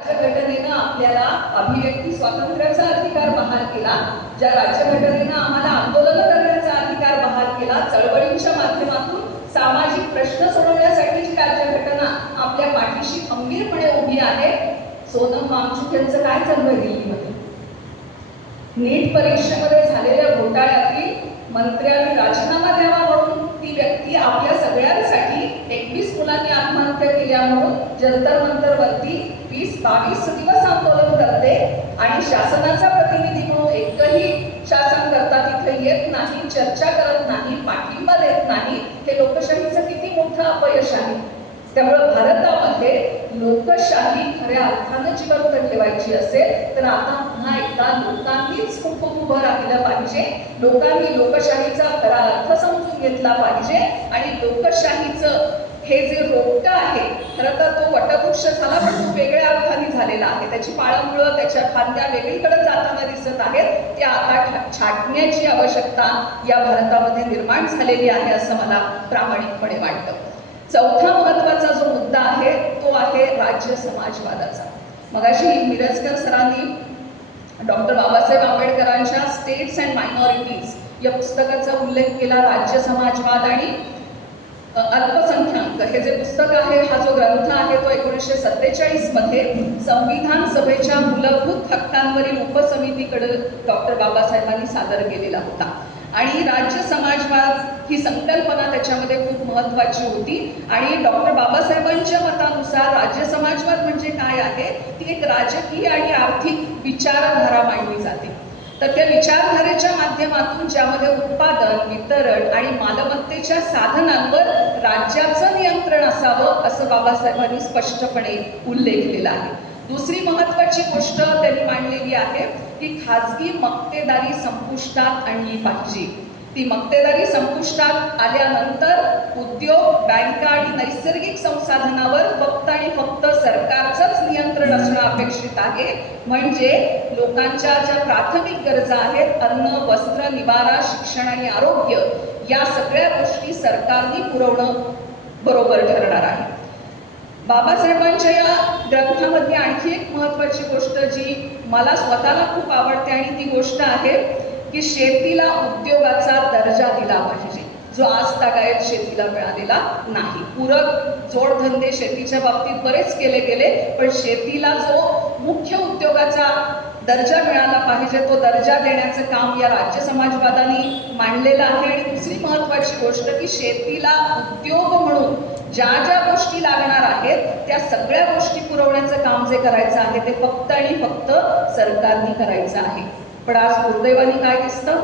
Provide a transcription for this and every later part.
राज्यघटनेनं आपल्याला अभिव्यक्ती स्वातंत्र्याचा अधिकार बहाल केला, ज्या राज्यघटनेनं आम्हाला आंदोलन करण्याचा अधिकार बहाल केला, चळवळींच्या माध्यमातून सामाजिक प्रश्न सोडवण्यासाठी जी राज्यघटना आपल्या पाठीशी खंबीरपणे उभी आहे, सोनम वांगचुक यांचं काय चाललंय दिल्लीमध्ये? नीट परीक्षेमध्ये झालेल्या घोटाळ्यातील मंत्र्यांनी राजीनामा द्यावा म्हणून ती व्यक्ती आपल्या सगळ्यांसाठी 21 मुलांनी आत्महत्या केल्या म्हणून जंतर मंतर वरती 20-22 दिवस आंदोलन करते आणि शासनाचा प्रतिनिधी म्हणून एकही शासन करता तिथे येत नाही, चर्चा करत नाही, पाठिंबा देत नाही. हे लोकशाहीचं किती मोठं अपयश आहे. त्यामुळे भारतामध्ये लोकशाही खऱ्या अर्थानं जिवंत ठेवायची असेल तर आता पुन्हा एकदा लोकांनीच खूप उभं राहिलं पाहिजे. लोकांनी लोकशाहीचा खरा अर्थ समजून घेतला पाहिजे आणि लोकशाहीचं हे जे रोपटं आहे, खरं तर तो वटवृक्ष झाला पण तो वेगळ्या अर्थाने झालेला आहे. त्याची पाळंमुळं, त्याच्या फांद्या वेगळीकडे जाताना दिसत आहेत. त्या आता छाटण्याची आवश्यकता या भारतामध्ये निर्माण झालेली आहे असं मला प्रामाणिकपणे वाटतं. चौथा महत्वाचा जो मुद्दा आहे तो आहे राज्य समाजवादाचा. मगाशी मिरजकर सरांनी डॉक्टर बाबासाहेब आंबेडकरांच्या स्टेट्स अँड मायनॉरिटीज या पुस्तकाचा उल्लेख केला. राज्य समाजवाद आणि अल्पसंख्याक हे जे पुस्तक आहे, हा जो ग्रंथ आहे तो 1947 मध्ये संविधान सभेच्या मूलभूत हक्कांवरील उपसमितीकडे डॉक्टर बाबासाहेबांनी सादर केलेला होता. आणि राज्य समाजवाद ही संकल्पना त्याच्यामध्ये खूप महत्वाची होती. आणि डॉक्टर बाबासाहेबांच्या मतानुसार राज्य समाजवाद म्हणजे काय आहे, ती एक राजकीय आणि आर्थिक विचारधारा मांडली जाते. तर त्या विचारधारेच्या माध्यमातून ज्यामध्ये उत्पादन, वितरण आणि मालमत्तेच्या साधनांवर राज्याचं नियंत्रण असावं असं बाबासाहेबांनी स्पष्टपणे उल्लेख केला आहे. दुसरी महत्वाची गोष्ट त्यांनी मांडलेली आहे की खाजगी मक्तेदारी संपुष्टात आणली पाहिजे. ती मक्तेदारी संपुष्टात आल्यानंतर उद्योग, बँका आणि नैसर्गिक संसाधनावर फक्त आणि फक्त सरकारचंच नियंत्रण असणं अपेक्षित आहे. म्हणजे लोकांच्या ज्या प्राथमिक गरजा आहेत, अन्न, वस्त्र, निवारा, शिक्षण आणि आरोग्य, या सगळ्या गोष्टी सरकारने पुरवणं बरोबर ठरणार आहे. बाबासाहेबांच्या या ग्रंथामध्ये आणखी एक महत्वाची गोष्ट जी मला स्वतःला खूप आवडते आणि ती गोष्ट आहे की शेतीला उद्योगाचा दर्जा दिला पाहिजे, जो आज तागायत शेतीला मिळालेला नाही. पूरक जोडधंदे शेतीच्या बाबतीत बरेच केले गेले, पण शेतीला जो मुख्य उद्योगाचा दर्जा मिळाला पाहिजे, तो दर्जा देण्याचं काम या राज्य समाजवादाने मांडलेलं आहे. आणि दुसरी महत्वाची गोष्ट की शेतीला उद्योग म्हणून ज्या ज्या गोष्टी लागणार आहेत त्या सगळ्या गोष्टी पुरवण्याचं काम जे करायचं आहे ते फक्त आणि फक्त सरकारने करायचं आहे. पण आज दुर्दैवाने काय दिसतं,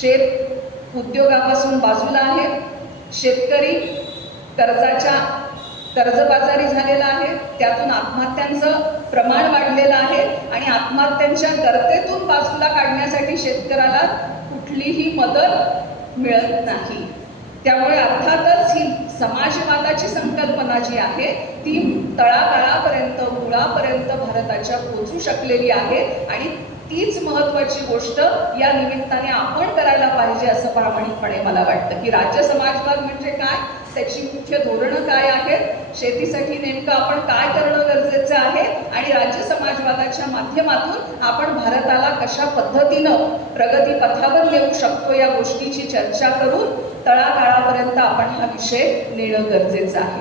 शेत उद्योगापासून बाजूला आहे. शेतकरी कर्जबाजारी झालेला आहे. त्यातून आत्महत्यांचं प्रमाण वाढलेलं आहे आणि आत्महत्यांच्या गर्तेतून बाजूला काढण्यासाठी शेतकऱ्याला कुठलीही मदत मिळत नाही. त्यामुळे अर्थातच ही समाजवादाची संकल्पना जी आहे ती तळागाळापर्यंत, मुळापर्यंत भारताच्या पोहोचू शकलेली आहे. आणि तीच महत्वाची गोष्ट या निमित्ताने आपण करायला पाहिजे असं प्रामाणिकपणे मला वाटतं. की राज्य समाजवाद म्हणजे काय, त्याची मुख्य धोरणं काय आहेत, शेतीसाठी नेमकं आपण काय करणं गरजेचं आहे आणि राज्य समाजवादाच्या माध्यमातून आपण भारताला कशा पद्धतीनं प्रगती पथावर नेऊ शकतो या गोष्टीची चर्चा करून तळागाळापर्यंत आपण हा विषय नेणं गरजेचं आहे.